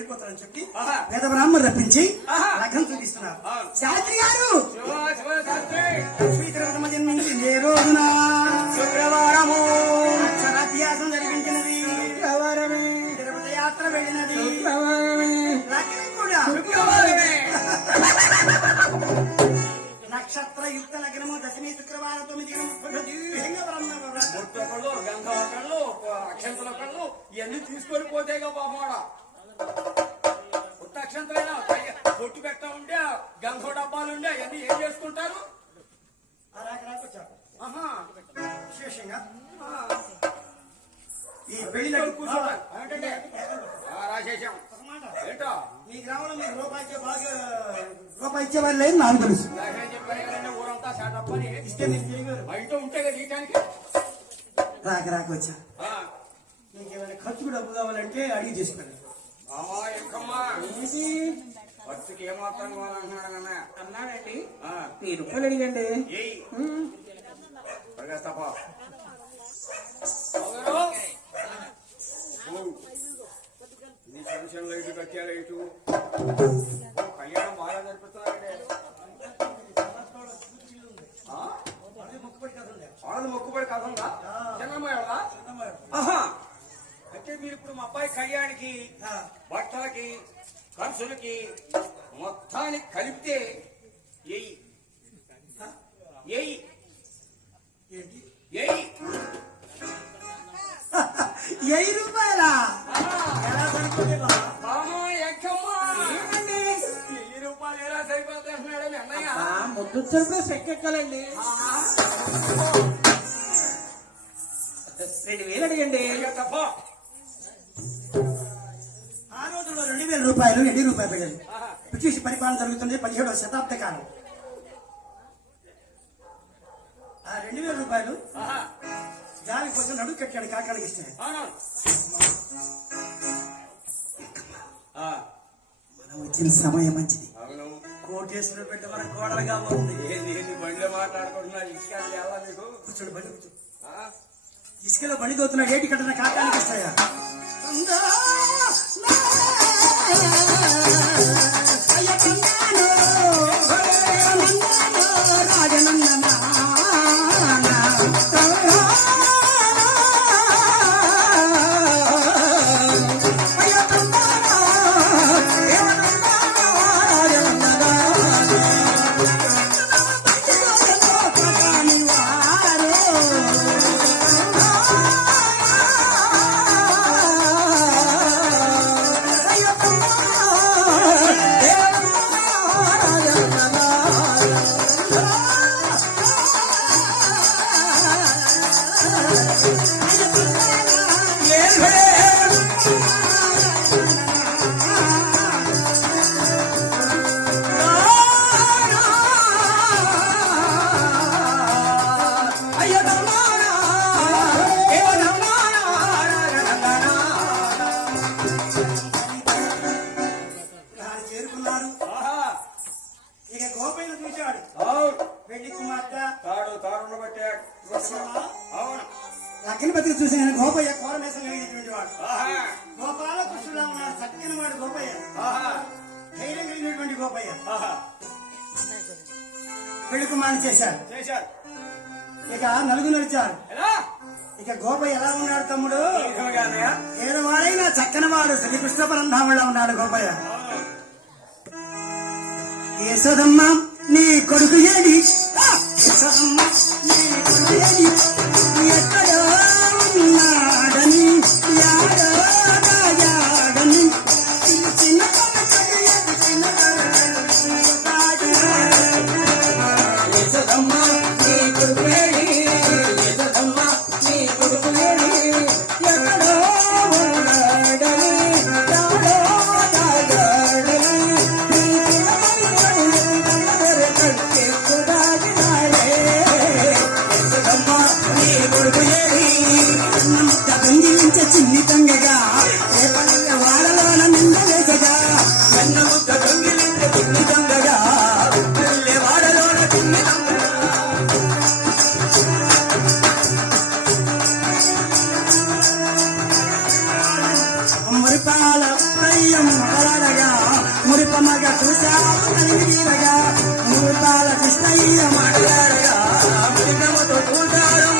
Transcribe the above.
వెళ్ళిపోతారని చెప్పి వేద బ్రాహ్మణులు రప్పించి లగ్నం చూపిస్తున్నారు. శాస్త్రి గారు జన్మించింది ఏ రోజున శుక్రవారము అక్షరాభ్యాసం జరిపించినది శుక్రవారమే తిరుపతి యాత్ర వెళ్ళినది లగ్నం కూడా శుక్రవారమే నక్షత్ర యుక్త లగ్నము దశమి శుక్రవారం 9 దీర్ఘంగా ముట్టకళ్ళు గంధకళ్ళు అక్షంతల కళ్ళు ఇవన్నీ తీసుకొని పోతేగా బాబోడ అక్షంతలైనా పొట్టు పెట్ట ఉండే గంధ డబ్బాలు ఉండే అవన్నీ ఏం చేసుకుంటారు? విశేషంగా ఈ పెళ్లి కూర్చోవాలి రాసేసాం ఏంటో మీ గ్రామంలో మీకు రూపాయి ఇచ్చేవారు లేదు నాకు తెలుసు. ఊరంతా శాటప్పని ఇస్తే మీరు తిరిగి బయట ఉంటే కదా తీయటానికి రాక వచ్చా. మీకు ఏమైనా ఖర్చుకు డబ్బు కావాలంటే అడిగి చేసుకోండి. ఖర్చుకి ఏమాత్రం అన్నాడండి 1000 రూపాయలు అడిగండి. పెన్షన్ లైట్ కట్టా లైటు కళ్యాణం బాగా జరిపిస్తున్నారండి. వాళ్ళది మొక్కుబడి కథ ఉందా? చిన్నమ్మాయి వాళ్ళ అంటే మీరు ఇప్పుడు మా అబ్బాయి కళ్యాణికి బట్టలకి ఖర్చులకి మొత్తానికి కలిపితే ఎయ్యి రూపాయలా ఎలా సరిపోతే రూపాయలు ఎలా సరిపోతాయి మేడం అన్నయ్య ముద్దు చెరుకు సెక్కెక్కాలండి. 2000 అడిగండి. ఆ రోజుల్లో 2000 రూపాయలు 20 రూపాయలు పెట్టాలి. బ్రిటిష్ పరిపాలన జరుగుతుంది 17వ శతాబ్ద కాలం. ఆ 2000 రూపాయలు గాలి కోసం నడుగు కట్టాడు కాకాడికి ఇస్తాడు. మనం వచ్చిన సమయం మంచిది. కోటేశ్వరుడు పెద్ద మన కోడలుగా ఉంది. బండిలో మాట్లాడుకుంటున్నా మీకు కూర్చోడు బండి కూర్చో. ఇసుకలో బండి తోతున్నాడు. ఏటి కట్టిన కాకానికి ఇస్తాయా రాజనందనా లగ్నపతికి చూసిన గోపయ్య కోరమేసం కలిగినటువంటి వాడు. గోపాలకృష్ణుడా ఉన్నాడు. చక్కని వాడు గోపయ్య. ధైర్యం కలిగినటువంటి గోపయ్య. పెళ్లి కుమారుని చేశారు. ఇక నలుగురు నడిచారు. ఇక గోపయ్య ఎలా ఉన్నాడు తమ్ముడు? ఏడువాడైనా చక్కని వాడు. శ్రీకృష్ణ పరంధాములా ఉన్నాడు గోపయ్య. యశోదమ్మ నీ కొడుకు ఏడి? యశోదమ్మ నీ కొడుకు ఏడి? ఎక్కడో ఉన్నాడని యాడని చిన్న యశోదమ్మ నీ కొడుకు ఏడి? యశోదమ్మ నీ కొడుకు ఏడి? ఎక్కడో ఉన్నాడని యాడని కృష్ణయ్య మాట్లాడగా మురిపమ్మగా చూశాడు కలిగి తీరగా మురిపాల కృష్ణయ్య మాట్లాడగా మురిపమ్మతో చూశాడు